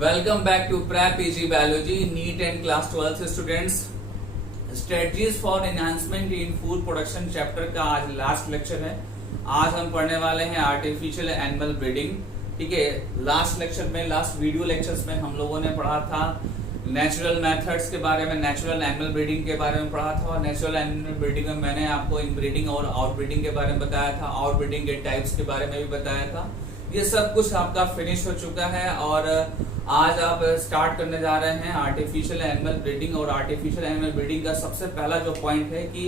Welcome back to prep PG biology NEET and class 12 students. Strategies for enhancement in food production chapter का आज last lecture है। आज हम पढ़ने वाले हैं आर्टिफिशियल एनिमल ब्रीडिंग। ठीक है, लास्ट वीडियो लेक्चर्स में हम लोगों ने पढ़ा था नेचुरल मेथड्स के बारे में, नेचुरल एनिमल ब्रीडिंग के बारे में पढ़ा था। और नेचुरल एनिमल ब्रीडिंग में मैंने आपको इनब्रीडिंग और आउटब्रीडिंग के बारे में बताया था, आउटब्रीडिंग के टाइप्स के बारे में भी बताया था। ये सब कुछ आपका फिनिश हो चुका है और आज आप स्टार्ट करने जा रहे हैं आर्टिफिशियल एनिमल ब्रीडिंग। और आर्टिफिशियल एनिमल ब्रीडिंग का सबसे पहला जो पॉइंट है कि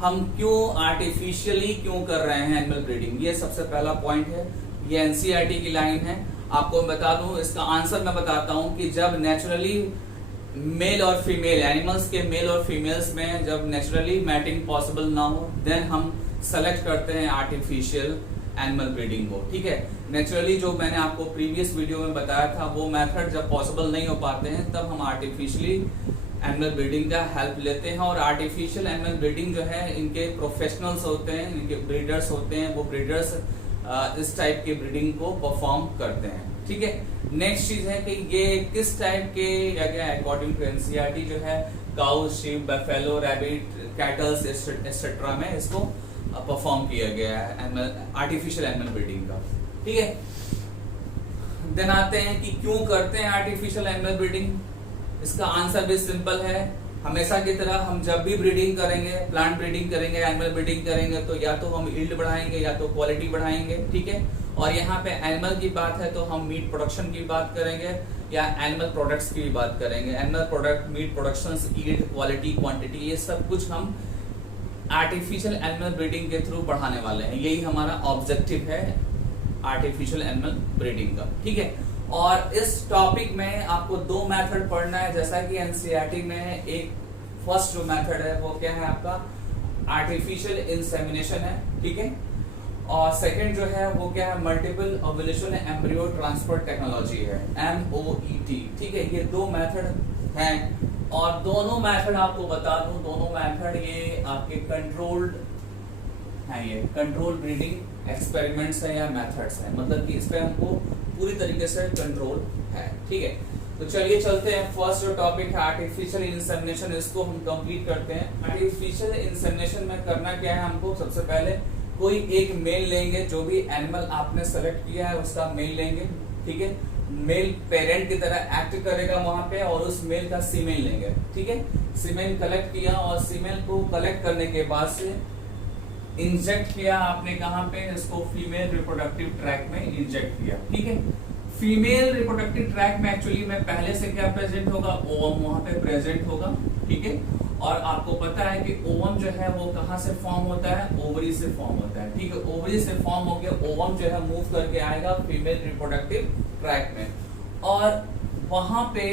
हम क्यों आर्टिफिशियली क्यों कर रहे हैं एनिमल ब्रीडिंग, ये सबसे पहला पॉइंट है। ये एनसीईआरटी की लाइन है, आपको बता दूं, इसका आंसर मैं बताता हूं कि जब नेचुरली मेल और फीमेल एनिमल्स के मेल और फीमेल्स में जब नेचुरली मैटिंग पॉसिबल ना हो, देन हम सेलेक्ट करते हैं आर्टिफिशियल एनिमल ब्रीडिंग को। ठीक है, नेचुरली जो मैंने आपको प्रीवियस वीडियो में बताया था वो मेथड जब पॉसिबल नहीं हो पाते हैं तब हम आर्टिफिशियली एनिमल ब्रीडिंग का हेल्प लेते हैं। और आर्टिफिशियल एनिमल ब्रीडिंग जो है, इनके प्रोफेशनल्स होते हैं, इनके ब्रीडर्स होते हैं, वो ब्रीडर्स इस टाइप की ब्रीडिंग को परफॉर्म करते हैं। ठीक है, नेक्स्ट चीज है कि ये किस टाइप के अकॉर्डिंग टू एनसीईआरटी जो है cow, sheep, buffalo, rabbit, kettles etcetera में इसको परफॉर्म किया गया है आर्टिफिशियल एनिमल ब्रीडिंग का। ठीक है, देन आते हैं कि क्यों करते हैं आर्टिफिशियल एनिमल ब्रीडिंग। इसका आंसर भी सिंपल है। हमेशा की तरह हम जब भी ब्रीडिंग करेंगे, प्लांट ब्रीडिंग करेंगे, एनिमल ब्रीडिंग करेंगे, तो या तो हम यील्ड बढ़ाएंगे या तो क्वालिटी बढ़ाएंगे। ठीक है, और यहाँ पे एनिमल की बात है तो हम मीट प्रोडक्शन की बात करेंगे या एनिमल प्रोडक्ट्स की भी बात करेंगे। Animal product, meat production, yield, quality, quantity, ये सब कुछ हम आर्टिफिशियल एनिमल ब्रीडिंग के थ्रू बढ़ाने वाले हैं। यही हमारा ऑब्जेक्टिव है आर्टिफिशियल एनिमल ब्रीडिंग का। ठीक है, और इस टॉपिक में आपको दो मेथड पढ़ना है, जैसा कि एनसीईआरटी में एक फर्स्ट जो मेथड है वो क्या है आपका आर्टिफिशियल इंसेमिनेशन है। ठीक है, और सेकंड जो है वो क्या है multiple ovulation embryo transfer technology है, MOET। ठीक है, ये दो मेथड हैं और दोनों मेथड आपको बता दूं, दोनों मेथड ये आपके कंट्रोल्ड हैं, ये कंट्रोल ब्रीडिंग एक्सपेरिमेंट्स है या मेथड्स हैं, मतलब कि इस पे हमको पूरी तरीके से कंट्रोल है। ठीक है, तो चलिए चलते हैं। फर्स्ट जो टॉपिक है आर्टिफिशियल इंसेमिनेशन, इसको हम कंप्लीट करते हैं। आर्टिफिशियल इंसेमिनेशन में करना क्या है हमको, सबसे पहले कोई एक मेल लेंगे, जो भी एनिमल आपने सेलेक्ट किया है उसका मेल लेंगे। ठीक है, मेल पेरेंट की तरह एक्ट करेगा वहां पे, और उस मेल का सीमेन लेंगे। ठीक है, सीमेन कलेक्ट किया और सीमेन को कलेक्ट करने के बाद से इंजेक्ट किया आपने कहां पे, इसको फीमेल रिप्रोडक्टिव ट्रैक में इंजेक्ट किया। ठीक है, फीमेल रिप्रोडक्टिव ट्रैक में एक्चुअली में पहले से क्या प्रेजेंट होगा, ओवम वहां पे प्रेजेंट होगा। ठीक है, और आपको पता है कि ओवम जो है वो कहां से फॉर्म होता है, ओवरी से फॉर्म होता है। ठीक है, ओवरी से फॉर्म हो गया, ओवम जो है मूव करके आएगा फीमेल रिप्रोडक्टिव ट्रैक में, और वहां पे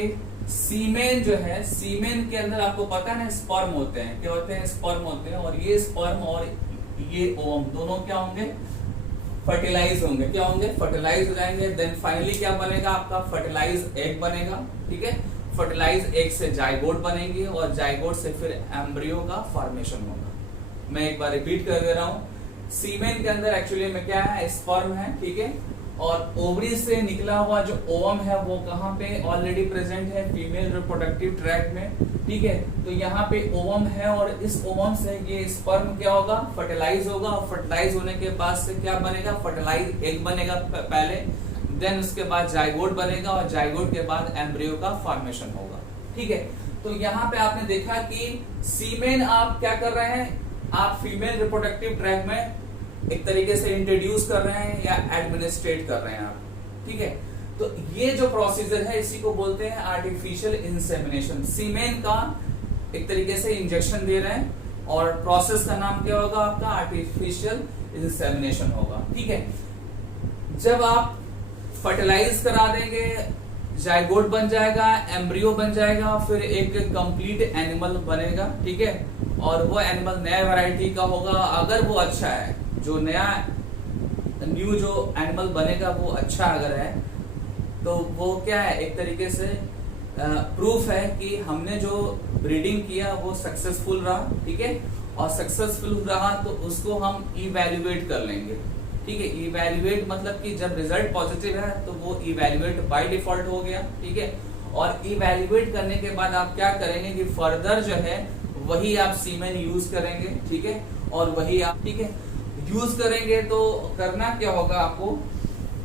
सीमेन जो है, सीमेन के अंदर आपको पता है ना स्पर्म होते हैं, क्या होते हैं, स्पर्म होते हैं, और ये स्पर्म और ये ओवम दोनों क्या होंगे, फर्टिलाइज होंगे। क्या होंगे, फर्टिलाइज हो जाएंगे। देन फाइनली क्या बनेगा आपका, फर्टिलाइज एग बनेगा। ठीक है, फर्टिलाइज एग से जाइगोट बनेंगे और जाइगोट से फिर एम्ब्रियो का फॉर्मेशन होगा। मैं एक बार रिपीट कर दे रहा हूं, सीमेन के अंदर एक्चुअली में क्या है, स्पर्म है। ठीक है, और ओवरी से निकला हुआ जो ओवम है वो कहां पे ऑलरेडी प्रेजेंट है, फीमेल रिप्रोडक्टिव ट्रैक में। ठीक है, तो यहाँ पे ओवम है और इस ओवम से ये स्पर्म क्या होगा, फर्टिलाइज होगा, और फर्टिलाइज होने के बाद से क्या बनेगा, फर्टिलाइज एग बनेगा पहले, देन उसके बाद जाइगोट बनेगा, और जाइगोट के बाद एम्ब्रियो का फॉर्मेशन होगा। ठीक है, तो यहाँ पे आपने देखा कि सीमेन आप क्या कर रहे हैं, आप फीमेल रिप्रोडक्टिव ट्रैक में एक तरीके से इंट्रोड्यूस कर रहे हैं या एडमिनिस्ट्रेट कर रहे हैं आप। ठीक है, तो ये जो प्रोसीजर है इसी को बोलते हैं आर्टिफिशियल इंसेमिनेशन। सीमेन का एक तरीके से इंजेक्शन दे रहे हैं और प्रोसेस का नाम क्या होगा आपका, आर्टिफिशियल इंसेमिनेशन होगा। ठीक है, जब आप फर्टिलाइज करा देंगे, जाइगोट बन जाएगा, एम्ब्रियो बन जाएगा, फिर एक कंप्लीट एनिमल बनेगा। ठीक है, और वो एनिमल नया वैरायटी का होगा अगर वो अच्छा है, जो न्यू जो एनिमल बनेगा वो अच्छा अगर है तो वो क्या है, एक तरीके से प्रूफ है कि हमने जो ब्रीडिंग किया वो सक्सेसफुल रहा। ठीक है, और सक्सेसफुल रहा तो उसको हम इवैल्यूएट कर लेंगे। ठीक है। इवेल्युएट मतलब कि जब रिजल्ट पॉजिटिव है तो वो इवेल्युएट बाय डिफॉल्ट हो गया, ठीक है। और इवेल्युएट करने के बाद आप क्या करेंगे कि फर्दर जो है वही आप सीमेन यूज करेंगे, ठीक है। और वही आप, ठीक है, यूज करेंगे तो करना क्या होगा आपको,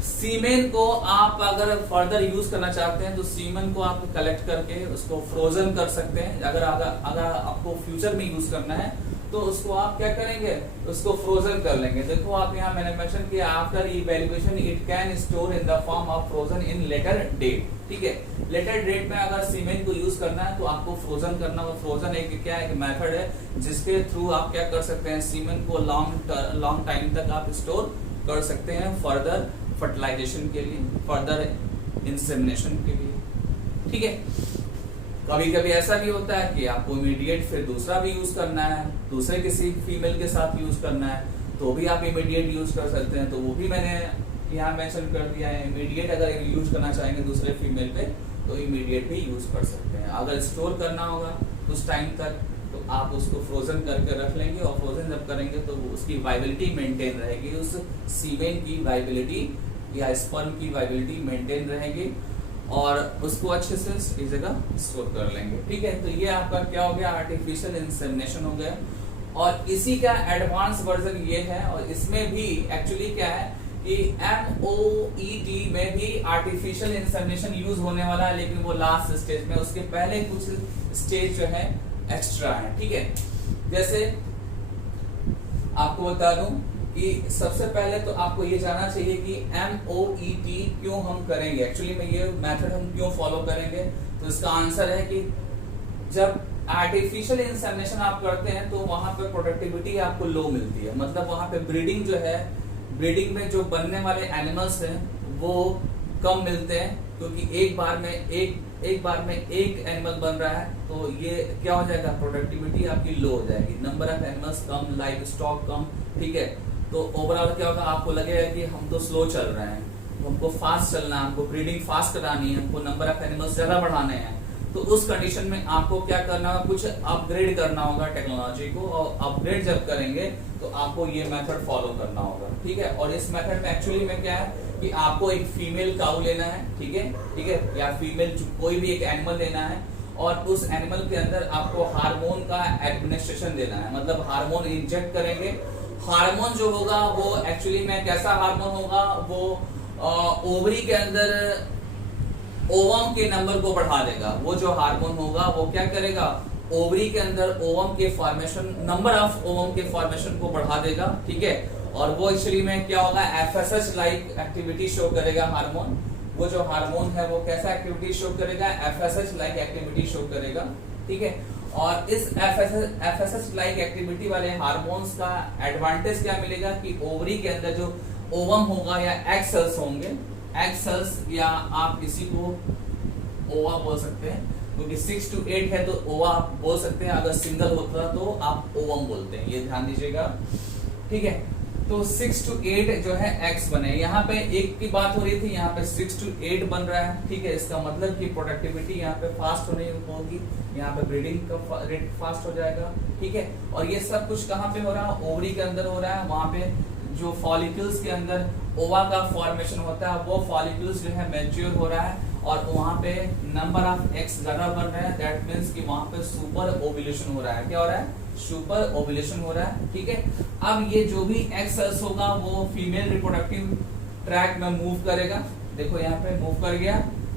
सीमेन को आप अगर फर्दर यूज करना चाहते हैं तो सीमेन को आप कलेक्ट करके उसको फ्रोजन कर सकते हैं। अगर आपको फ्यूचर में यूज करना है तो उसको आप क्या करेंगे, उसको फ्रोजन कर लेंगे। देखो आप यहाँ मैंने मेंशन किया, after evaluation it can store in the form of frozen in later date, ठीक है। लेटर डेट में अगर सीमेन को यूज करना है तो आपको फ्रोजन करना होगा। फ्रोजन एक क्या है, मेथड है जिसके थ्रू आप क्या कर सकते हैं, सीमेन को लॉन्ग टाइम तक आप स्टोर कर सकते हैं फर्दर फर्टिलाइजेशन के लिए, फर्दर इंसेमिनेशन के लिए, ठीक है। कभी कभी ऐसा भी होता है कि आपको इमीडिएट फिर दूसरा भी यूज करना है, दूसरे किसी फीमेल के साथ यूज करना है तो भी आप इमीडिएट यूज कर सकते हैं। तो वो भी मैंने यहाँ मेंशन कर दिया है, इमीडिएट अगर यूज करना चाहेंगे दूसरे फीमेल पे तो इमीडिएट भी यूज कर सकते हैं। अगर स्टोर करना होगा कुछ टाइम तक तो आप उसको फ्रोजन करके रख लेंगे, और फ्रोजन जब करेंगे तो उसकी वाइबिलिटी मेंटेन रहेगी, उस सीमेन की वाइबिलिटी या स्पर्म की वाइबिलिटी मेंटेन रहेगी और उसको अच्छे से इस जगह स्टोर कर लेंगे, ठीक है। तो ये आपका क्या हो गया, आर्टिफिशियल इंसेमिनेशन हो गया। और इसी का एडवांस वर्जन ये है, और इसमें भी एक्चुअली क्या है कि MOET में भी आर्टिफिशियल इंसेमिनेशन यूज होने वाला है, लेकिन वो लास्ट स्टेज में, उसके पहले कुछ स्टेज जो है एक्स्ट्रा है, ठीक है। जैसे आपको बता दूं कि सबसे पहले तो आपको ये जानना चाहिए कि MOET क्यों हम करेंगे, एक्चुअली में ये मेथड हम क्यों फॉलो करेंगे। तो इसका आंसर है कि जब आर्टिफिशियल इंसेमिनेशन आप करते हैं तो वहां पे प्रोडक्टिविटी आपको लो मिलती है, मतलब वहां पे ब्रीडिंग जो है, ब्रीडिंग में जो बनने वाले एनिमल्स हैं वो कम मिलते हैं, क्योंकि एक बार में एक एनिमल बन रहा है तो ये क्या हो जाएगा, प्रोडक्टिविटी आपकी लो हो जाएगी, नंबर ऑफ एनिमल्स कम, लाइव स्टॉक कम, ठीक है। तो ओवरऑल क्या होगा, आपको लगेगा कि हम तो स्लो चल रहे हैं, तो हमको फास्ट चलना है, हमको ब्रीडिंग फास्ट करानी है, हमको नंबर ऑफ एनिमल्स ज्यादा बढ़ाने हैं। तो उस कंडीशन में आपको क्या करना होगा, कुछ अपग्रेड करना होगा टेक्नोलॉजी को, और अपग्रेड जब करेंगे तो आपको ये मेथड फॉलो करना होगा, ठीक है। और इस मेथड में एक्चुअली में क्या है कि आपको एक फीमेल काऊ लेना है, ठीक है, या फीमेल कोई भी एक एनिमल लेना है, और उस एनिमल के अंदर आपको हार्मोन का एडमिनिस्ट्रेशन देना है, मतलब हार्मोन इंजेक्ट करेंगे। हार्मोन जो होगा वो एक्चुअली में कैसा हार्मोन होगा, वो ओवरी के अंदर ओवम के नंबर को बढ़ा देगा। वो जो हार्मोन होगा वो क्या करेगा, ओवरी के अंदर ओवम के फॉर्मेशन, नंबर ऑफ ओवम के फॉर्मेशन को बढ़ा देगा, ठीक है। और वो एक्चुअली में क्या होगा, FSH लाइक एक्टिविटी शो करेगा हार्मोन। वो जो हार्मोन है वो कैसा एक्टिविटी शो करेगा, FSH लाइक एक्टिविटी शो करेगा, ठीक है। और इस FSH लाइक एक्टिविटी वाले हार्मोन्स का एडवांटेज क्या मिलेगा कि ओवरी के अंदर जो ओवम होगा या एग सेल्स होंगे, एग सेल्स, या आप किसी को ओवा बोल सकते हैं, क्योंकि 6 to 8 है तो ओवा आप बोल सकते हैं, अगर सिंगल होता तो आप ओवम बोलते हैं, ये ध्यान दीजिएगा, ठीक है। तो 6 to 8 जो है एक्स बने, यहाँ पे एक की बात हो रही थी, यहाँ पे 6 to 8 बन रहा है, ठीक है। इसका मतलब कि प्रोडक्टिविटी यहाँ पे फास्ट होने होगी, यहाँ पे ब्रीडिंग का रेट फास्ट हो जाएगा, ठीक है। और ये सब कुछ कहाँ पे हो रहा है, ओवरी के अंदर हो रहा है। वहां पे जो फॉलिकल्स के अंदर ओवा का फॉर्मेशन होता है, वो फॉलिकल्स जो है मैच्योर हो रहा है, और वहां पे नंबर ऑफ एक्स ज्यादा बन रहा है। दैट मींस कि वहां पे सुपर ओव्यूलेशन हो रहा है। क्या हो रहा है, सुपर ओव्यूलेशन हो रहा है, ठीक है। अब ये जो भी एक्स सेल्स होगा वो फीमेल रिप्रोडक्टिव ट्रैक में मूव करेगा, देखो यहाँ पे मूव कर गया।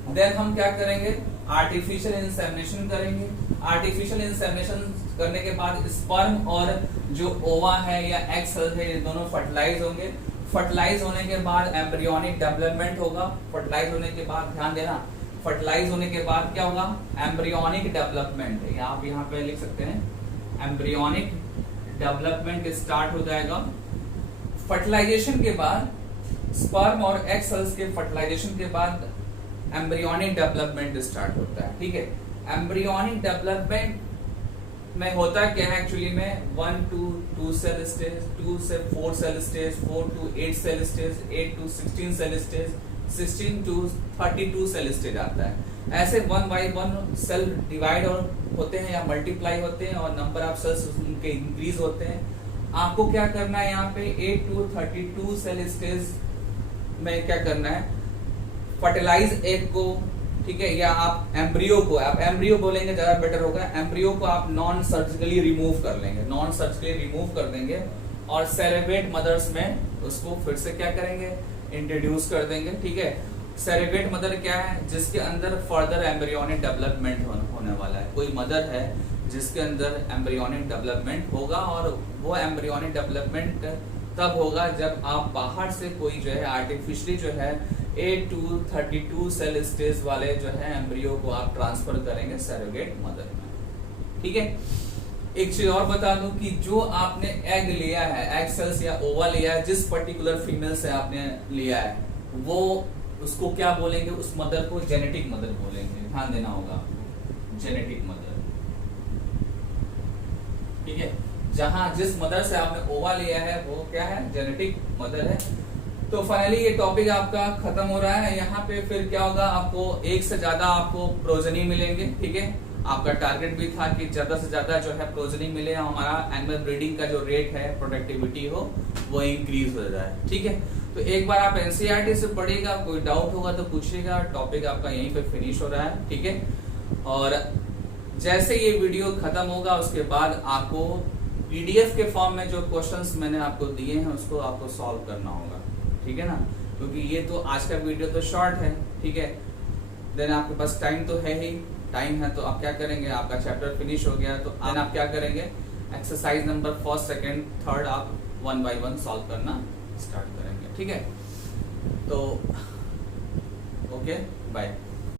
देन हम क्या करेंगे, आर्टिफिशियल इंसेमिनेशन करेंगे। आर्टिफिशियल इंसेमिनेशन करने के बाद स्पर्म और जो ओवा है या एग सेल है ये दोनों फर्टिलाइज होंगे। फर्टिलाइज होने के बाद एम्ब्रियोनिक डेवलपमेंट होगा। फर्टिलाइज होने के बाद ध्यान देना, फर्टिलाइज होने के बाद क्या होगा, एम्ब्रियोनिक डेवलपमेंट, आप यहाँ पे लिख सकते हैं, एम्ब्रियोनिक डेवलपमेंट स्टार्ट हो जाएगा। फर्टिलाइजेशन के बाद स्पर्म और एग सेल्स के फर्टिलाइजेशन के बाद एम्ब्रियोनिक डेवलपमेंट स्टार्ट होता है, ठीक है। एम्ब्रियोनिक डेवलपमेंट में होता क्या है एक्चुअली में, 1 to 2 सेल स्टेज, 2 से 4 cell stage, 4 to 8 cell stage, 8 to 16 cell stage, 16 to 32 cell stage आता है। ऐसे 1 by 1 सेल डिवाइड और होते हैं या मल्टीप्लाई होते हैं, और नंबर ऑफ सेल्स उनके इंक्रीज होते हैं। आपको क्या करना है यहाँ पे 8 to 32 सेल स्टेज में क्या करना है, फर्टिलाइज एग को, ठीक है, या आप एम्ब्रियो को, आप एम्ब्रियो बोलेंगे ज्यादा बेटर होगा, एम्ब्रियो को आप नॉन सर्जिकली रिमूव कर लेंगे, नॉन सर्जिकली रिमूव कर देंगे और सेरेब्रेट मदर्स में उसको फिर से क्या करेंगे, इंट्रोड्यूस कर देंगे, ठीक है। सेरेब्रेट मदर क्या है, जिसके अंदर फर्दर एम्ब्रियोनिक डेवलपमेंट होने वाला है, कोई मदर है जिसके अंदर एम्ब्रियोनिक डेवलपमेंट होगा, और वो एम्ब्रियोनिक डेवलपमेंट तब होगा जब आप बाहर से कोई जो है आर्टिफिशियली जो है 8 to 32 सेल स्टेज वाले जो है एम्ब्रियो को आप ट्रांसफर करेंगे सरोगेट मदर में, ठीक है। एक चीज और बता दूं कि जो आपने एग लिया है, एग सेल्स या ओवा लिया है, जिस पर्टिकुलर फीमेल से आपने लिया है, वो उसको क्या बोलेंगे, उस मदर को जेनेटिक मदर बोलेंगे, ध्यान देना होगा आपको, जेनेटिक मदर, ठीक है। जहां जिस मदर से आपने ओवा लिया है वो क्या है, जेनेटिक मदर है। तो फाइनली ये टॉपिक आपका खत्म हो रहा है। यहाँ पे फिर क्या होगा, आपको एक से ज्यादा आपको प्रोजनी मिलेंगे, ठीक है। आपका टारगेट भी था कि ज्यादा से ज्यादा जो है प्रोजनी मिले, हमारा एनिमल ब्रीडिंग का जो रेट है, प्रोडक्टिविटी हो, वो इंक्रीज हो जाए, ठीक है। तो एक बार आप एनसीईआरटी से पढ़िएगा, कोई डाउट होगा तो पूछिएगा। टॉपिक आपका यहीं पे फिनिश हो रहा है, ठीक है। और जैसे ये वीडियो खत्म होगा उसके बाद आपको पीडीएफ के फॉर्म में जो क्वेश्चंस मैंने आपको दिए हैं उसको आपको सॉल्व करना होगा, ठीक है ना, क्योंकि ये तो आज का वीडियो तो शॉर्ट है, ठीक है। देन आपके पास टाइम तो है ही, टाइम है तो आप क्या करेंगे, आपका चैप्टर फिनिश हो गया तो देन आप क्या करेंगे, exercise number 1st, 2nd, 3rd आप 1 by 1 सॉल्व करना स्टार्ट करेंगे, ठीक है। तो ओके, बाय।